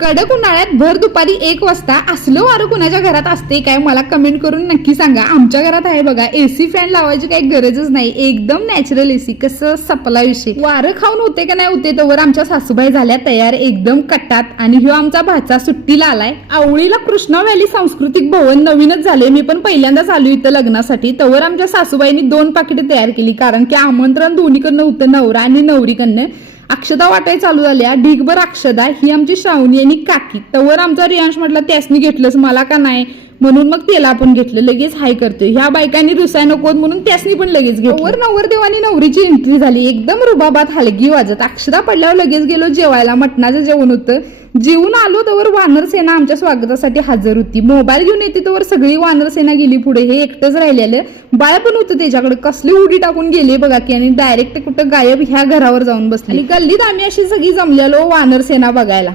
कडक उन्हाळ्यात भर दुपारी एक वाजता असलं वारं कुणाच्या घरात असते काय मला कमेंट करून नक्की सांगा. आमच्या घरात आहे बघा एसी फॅन लावायची काही गरजच नाही. एकदम नॅचरल एसी कसं सपला विषय. वारं खाऊन होते का नाही होते तोवर आमच्या सासूबाई झाल्या तयार एकदम कट्टात आणि ह्यो आमचा भाचा सुट्टीला आलाय. आवळीला कृष्णा व्हॅली सांस्कृतिक भवन नवीनच झाले मी पण पहिल्यांदाच आलो इथं लग्नासाठी. तवर आमच्या सासूबाईंनी दोन पाकिटे तयार केली. कारण की आमंत्रण दोन्हीकडनं होतं नवरा आणि नवरीकडनं. अक्षदा वाटाय चालू झाल्या. ढिगभर अक्षदा. ही आमची श्रावणी आणि काकी. तवर आमचा रियांश म्हटलं त्यासनी घेतलंच मला का नाही? म्हणून मग त्याला आपण घेतलं. लगेच हाय करतोय. ह्या बायकांनी रुसाय नकोत म्हणून त्यासनी पण लगेच घेतलं. वर नवरदेवानी नवरीची एंट्री झाली. एकदम रुबाबात हलगी वाजत. अक्षदा पडल्यावर लगेच गेलो जेवायला. मटणाचं जेवण होतं. जेवून आलो तवर वानर सेना आमच्या स्वागतासाठी हजर होती. मोबाईल घेऊन येते तवर सगळी वानर सेना गेली पुढे. हे एकटंच राहिलेलं. बाय पण होतं त्याच्याकडे. कसली उडी टाकून गेले बघा की आणि डायरेक्ट कुठं गायब ह्या घरावर जाऊन बसली. गल्लीत आम्ही अशी सगळी जमलेलो वानर सेना बघायला.